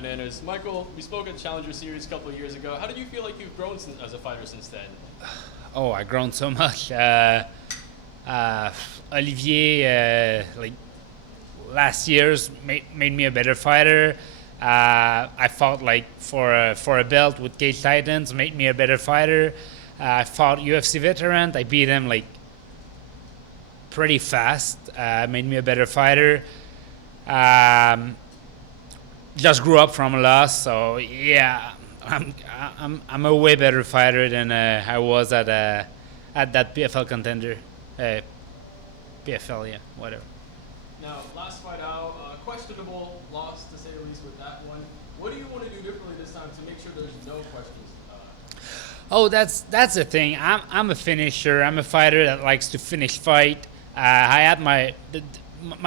Bananas. Michael, we spoke at Challenger Series a couple of years ago. How did you feel like you've grown as a fighter since then? Oh, I've grown so much. Olivier, like last year's made me a better fighter. I fought like for a belt with Cage Titans, made me a better fighter. I fought UFC veteran. I beat him like pretty fast. Made me a better fighter. Just grew up from a loss, so yeah, I'm a way better fighter than I was at that PFL contender. PFL, yeah, whatever. Now, last fight out, questionable loss to say the least with that one. What do you want to do differently this time to make sure there's no questions? Oh, that's the thing. I'm a finisher. I'm a fighter that likes to finish fight. I had my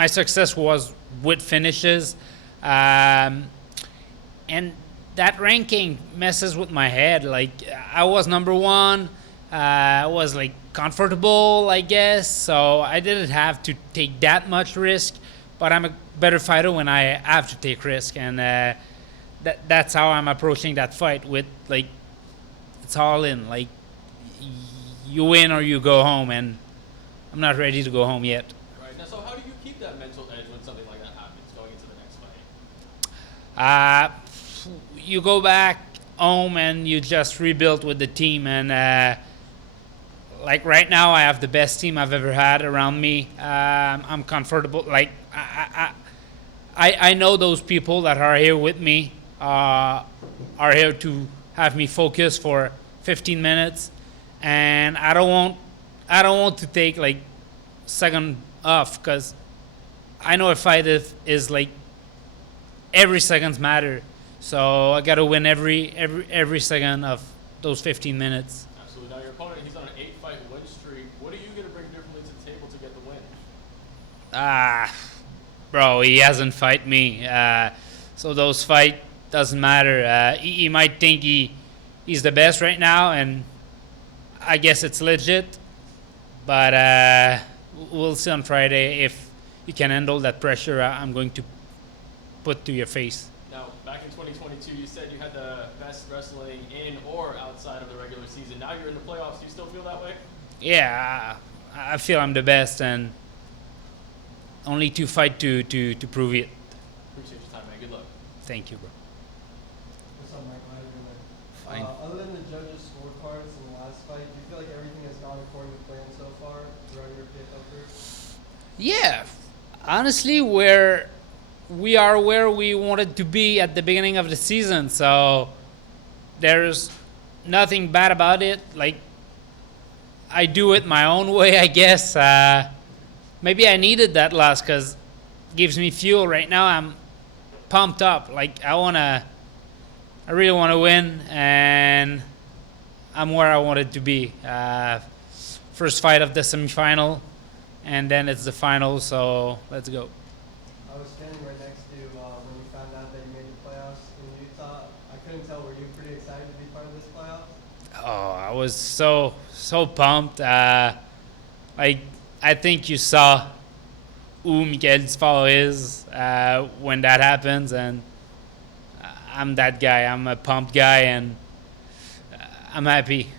success was with finishes, and that ranking messes with my head. Like I was number one. I was like comfortable, I guess. So I didn't have to take that much risk. But I'm a better fighter when I have to take risk, and that's how I'm approaching that fight. With like, it's all in. Like, you win or you go home, and I'm not ready to go home yet. Right. Now, so how do you keep that mental edge when something like that happens going into the next fight? You go back home and you just rebuild with the team, and like right now I have the best team I've ever had around me. I'm comfortable. Like I know those people that are here with me are here to have me focus for 15 minutes, and I don't want to take like second off, because I know a fight is like every seconds matter. So I gotta win every second of those 15 minutes. Absolutely. Now your opponent, he's on an 8-fight win streak. What are you gonna bring differently to the table to get the win? Bro, he hasn't fight me. So those fight doesn't matter. He might think he's the best right now, and I guess it's legit. But we'll see on Friday if you can handle that pressure I'm going to put to your face. Now, back in 2022, you said you had the best wrestling in or outside of the regular season. Now you're in the playoffs. Do you still feel that way? Yeah, I feel I'm the best, and only to fight to prove it. Appreciate your time, man. Good luck. Thank you, bro. What's up, Mike? How are you doing? Fine. Other than the judges' scorecards in the last fight, do you feel like everything has gone according to plan so far throughout your PFL career? Yeah, honestly, we are where we wanted to be at the beginning of the season, so there's nothing bad about it. Like, I do it my own way, I guess. Maybe I needed that loss because it gives me fuel. Right now I'm pumped up. Like, I really want to win, and I'm where I wanted to be. First fight of the semifinal, and then it's the final, so let's go. I was standing right next to you when you found out that you made the playoffs in Utah. I couldn't tell, were you pretty excited to be part of this playoff? Oh, I was so pumped. Like, I think you saw who Michael Dufort is when that happens, and I'm that guy. I'm a pumped guy, and I'm happy.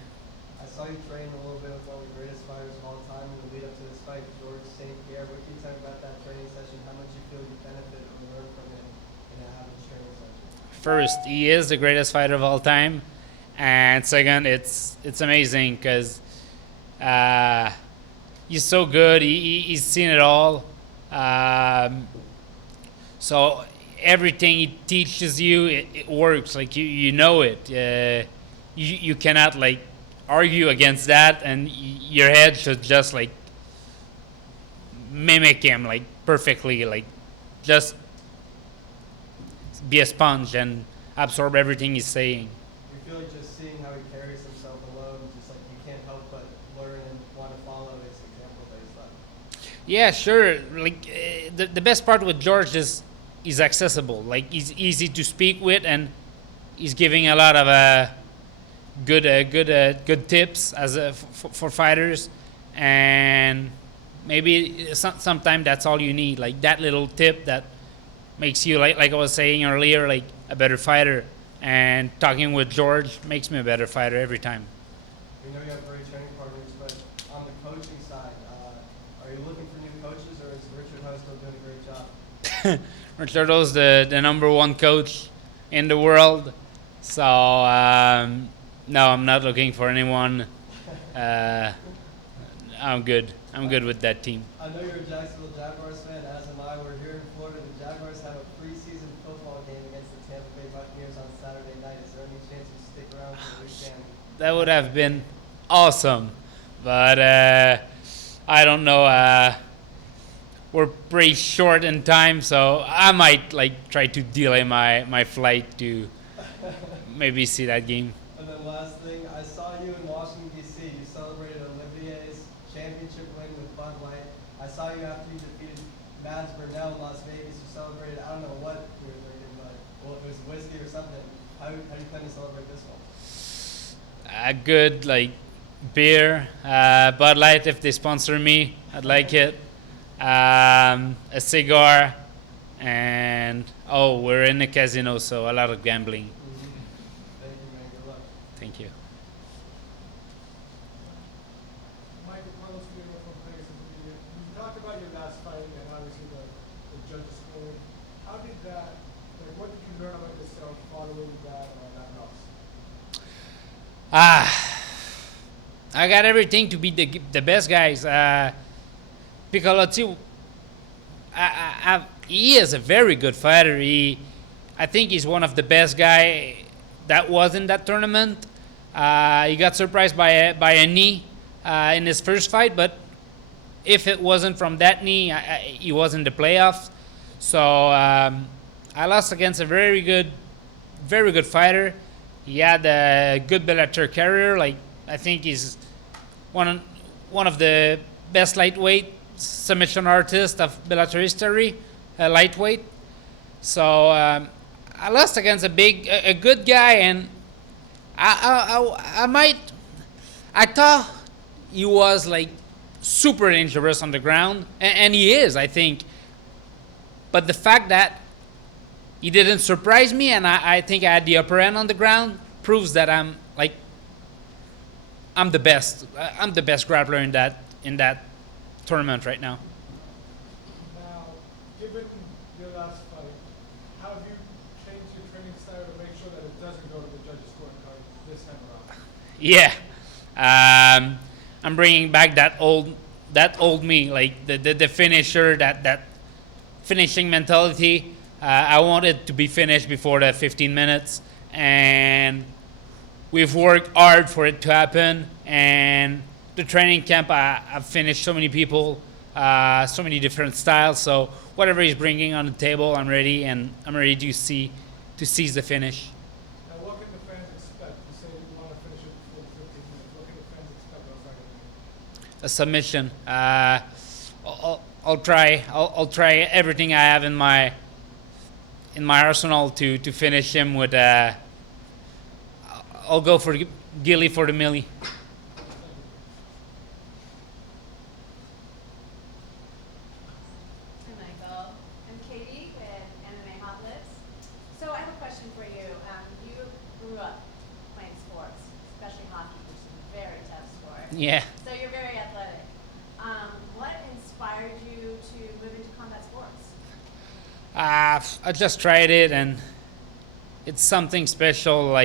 I saw you train a little bit with one of the greatest fighters of all time in the lead up to this fight, George St. Pierre. What can you tell me about that training session? How much you feel you benefit or learn from him in a average training session? First, he is the greatest fighter of all time, and second, it's amazing because he's so good. He's seen it all. So everything he teaches you, it works. Like you know it. You cannot like argue against that, and your head should just like mimic him like perfectly. Like just be a sponge and absorb everything he's saying. You feel like just seeing how he carries himself alone, just like you can't help but learn and want to follow his example that he's left. Yeah, sure. Like the best part with George is he's accessible. Like he's easy to speak with, and he's giving a lot of good tips for fighters, and maybe sometimes that's all you need. Like that little tip that makes you like I was saying earlier, like a better fighter. And talking with George makes me a better fighter every time. We know you have great training partners, but on the coaching side, are you looking for new coaches, or is Richard Ho still doing a great job? Richardo's the number one coach in the world. So, no, I'm not looking for anyone. I'm good. I'm good with that team. I know you're a Jacksonville Jaguars fan, as am I. We're here in Florida. The Jaguars have a preseason football game against the Tampa Bay Buccaneers on Saturday night. Is there any chance you stick around for the weekend? That would have been awesome. But I don't know. We're pretty short in time, so I might try to delay my flight to maybe see that game. And then last thing, I saw you in Washington, D.C. You celebrated Olivier's championship win with Bud Light. I saw you after you defeated Mads Burnell in Las Vegas. You celebrated, I don't know what you were drinking, but well, it was whiskey or something. How do you plan to celebrate this one? A good beer, Bud Light if they sponsor me, I'd like it. A cigar, and we're in the casino, so a lot of gambling. Thank you, man. Good luck. Thank you. Michael Carlos Figueroa from Players of the Year. You talked about your last fight and obviously the judges scoring. How did that, what did you learn about yourself following that loss? I got everything to be the best guys. Piccolotti, he is a very good fighter. I think he's one of the best guy that was in that tournament. He got surprised by a knee in his first fight, but if it wasn't from that knee, he was in the playoffs. So I lost against a very good fighter. He had a good Bellator career. I think he's one of the best lightweight submission artists of Bellator history, lightweight. So I lost against a good guy, and I thought he was super dangerous on the ground, and he is, I think. But the fact that he didn't surprise me, and I think I had the upper hand on the ground, proves that I'm the best. I'm the best grappler in that tournament right now. Now, given your last fight, how have you changed your training style to make sure that it doesn't go to the judges' scorecard this time around? Yeah, I'm bringing back that old me, the finisher, that finishing mentality. I want it to be finished before the 15 minutes, and we've worked hard for it to happen. And the training camp, I've finished so many people, so many different styles. So whatever he's bringing on the table, I'm ready, and I'm ready to seize the finish. Now, what can the fans expect? You say you want to finish it before 15 minutes. What can the fans expect outside of the game? A submission. I'll try everything I have in my arsenal to finish him with. I'll go for Gilly for the millie. Hi, Michael. I'm Katie with MMA Hot Lips. So I have a question for you. You grew up playing sports, especially hockey, which is a very tough sport. Yeah. So you're very athletic. What inspired you to move into combat sports? I just tried it, and it's something special.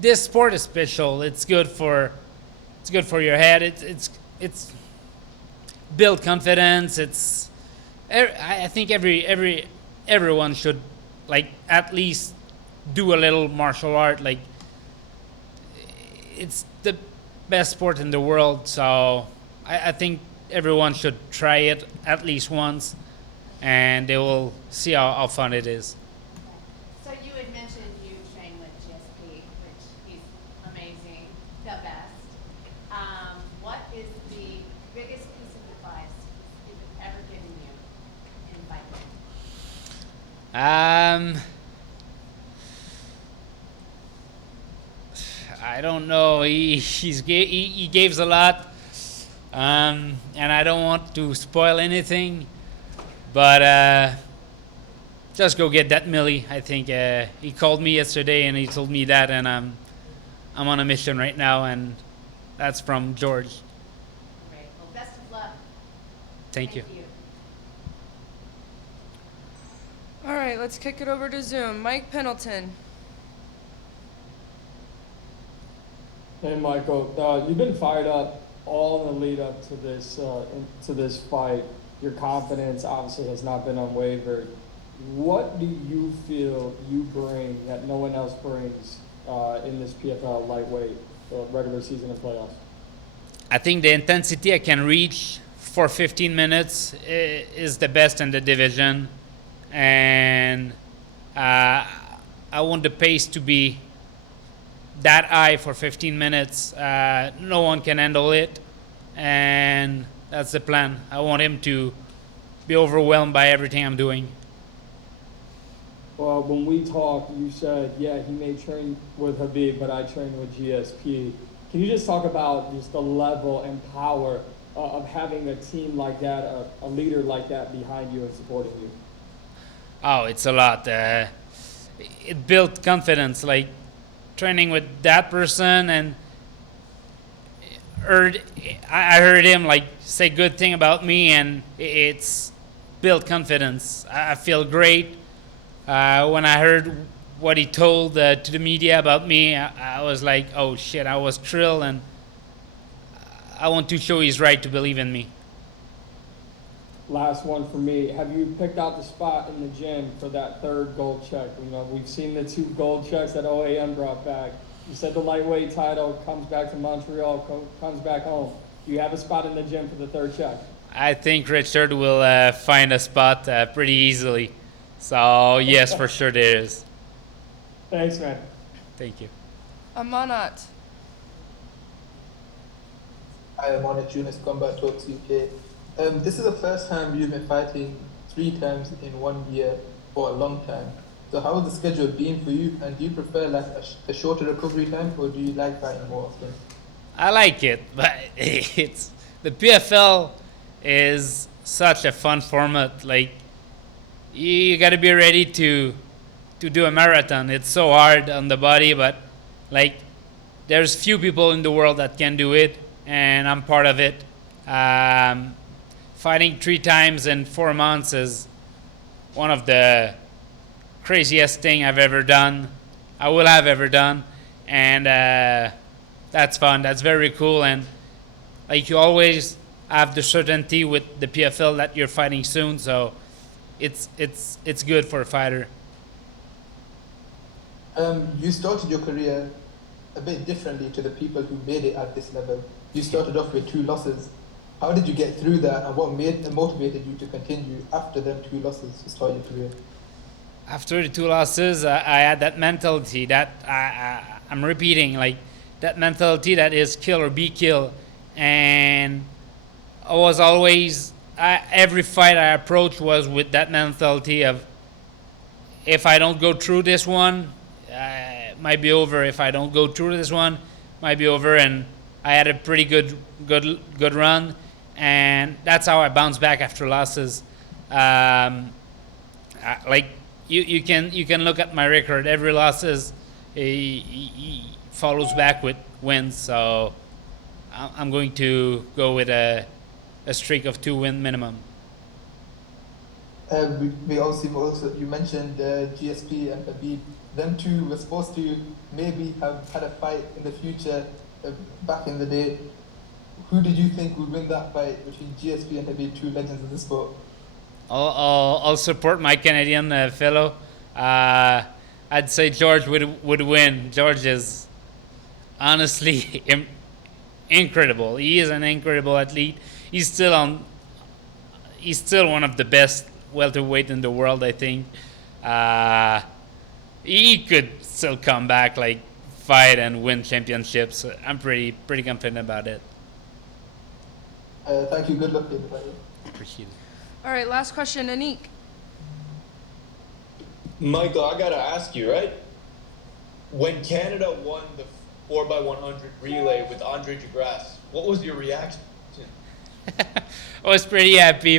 This sport is special. It's good for your head. It's build confidence. I think everyone should at least do a little martial art. It's the best sport in the world. So I think everyone should try it at least once, and they will see how fun it is. So you had mentioned you train with GSP, which he's amazing, the best. What is the biggest piece of advice he's ever given you in fighting? I don't know. He gives a lot, and I don't want to spoil anything. But just go get that millie. I think he called me yesterday and he told me that, and I'm on a mission right now, and that's from George. Great. Well, best of luck. Thank you. All right, let's kick it over to Zoom. Mike Pendleton. Hey, Michael. You've been fired up all in the lead up to this fight. Your confidence obviously has not been unwavered. What do you feel you bring that no one else brings in this PFL lightweight regular season and playoffs? I think the intensity I can reach for 15 minutes is the best in the division, and I want the pace to be that high for 15 minutes. No one can handle it, and that's the plan. I want him to be overwhelmed by everything I'm doing. Well, when we talked, you said, yeah, he may train with Habib, but I train with GSP. Can you just talk about just the level and power of having a team like that, a leader like that behind you and supporting you? Oh, it's a lot. It built confidence, like training with that person, and I heard him like say good thing about me, and it's built confidence. I feel great. When I heard what he told to the media about me, I was like, oh shit, I was thrilled, and I want to show he's right to believe in me. Last one for me. Have you picked out the spot in the gym for that third gold check? You know, we've seen the 2 gold checks that OAM brought back. You said the lightweight title comes back to Montreal, comes back home. Do you have a spot in the gym for the 3rd check? I think Richard will find a spot pretty easily. So, yes, for sure there is. Thanks, man. Thank you. Amanat. I am on a Tunis Combat Talks UK. This is the first time you've been fighting 3 times in 1 year for a long time. So how has the schedule been for you? And do you prefer like a shorter recovery time, or do you like fighting more often? I like it, but it's the PFL is such a fun format. Like, you got to be ready to do a marathon. It's so hard on the body, but like there's few people in the world that can do it, and I'm part of it. Fighting 3 times in 4 months is one of the craziest thing I've ever done. I will have ever done, and that's fun. That's very cool, and like you always have the certainty with the PFL that you're fighting soon, so it's good for a fighter. You started your career a bit differently to the people who made it at this level. You started off with 2 losses. How did you get through that, and what motivated you to continue after them 2 losses to start your career? After the 2 losses, I had that mentality that I'm repeating, like that mentality that is kill or be killed. And I was always, every fight I approached was with that mentality of, if I don't go through this one, it might be over. If I don't go through this one, it might be over. And I had a pretty good run, and that's how I bounced back after losses. Like you can look at my record. Every losses he follows back with wins. So I'm going to go with a streak of 2 win minimum. We also you mentioned GSP and Habib. Them 2 were supposed to maybe have had a fight in the future back in the day. Who did you think would win that fight between GSP and Habib, 2 legends of the sport? I'll support my Canadian fellow. I'd say George would win. George is honestly incredible. He is an incredible athlete. He's still one of the best welterweight in the world, I think. He could still come back, like fight and win championships. I'm pretty confident about it. Thank you. Good luck, everybody. Appreciate it. All right, last question, Anik. Michael, I gotta ask you, right? When Canada won the 4x100 relay with Andre DeGrasse, what was your reaction? I was pretty happy.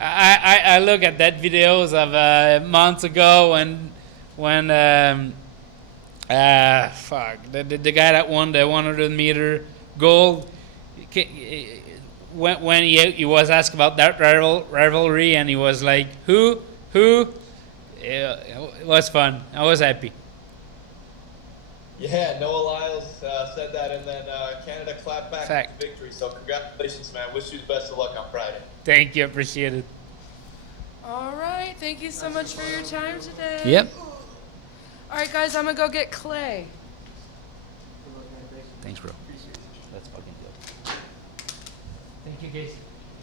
I look at that videos of months ago when fuck the guy that won the 100-meter gold, when he was asked about that rivalry, and he was like, who? Yeah, it was fun. I was happy. Yeah, Noah Lyles said that, and then Canada clapped back Fact. with victory. So congratulations, man. Wish you the best of luck on Friday. Thank you, appreciate it. All right, thank you so much for your time today. Yep. All right, guys, I'm gonna go get Clay. Thanks, bro. That's fucking dope. Thank you, guys.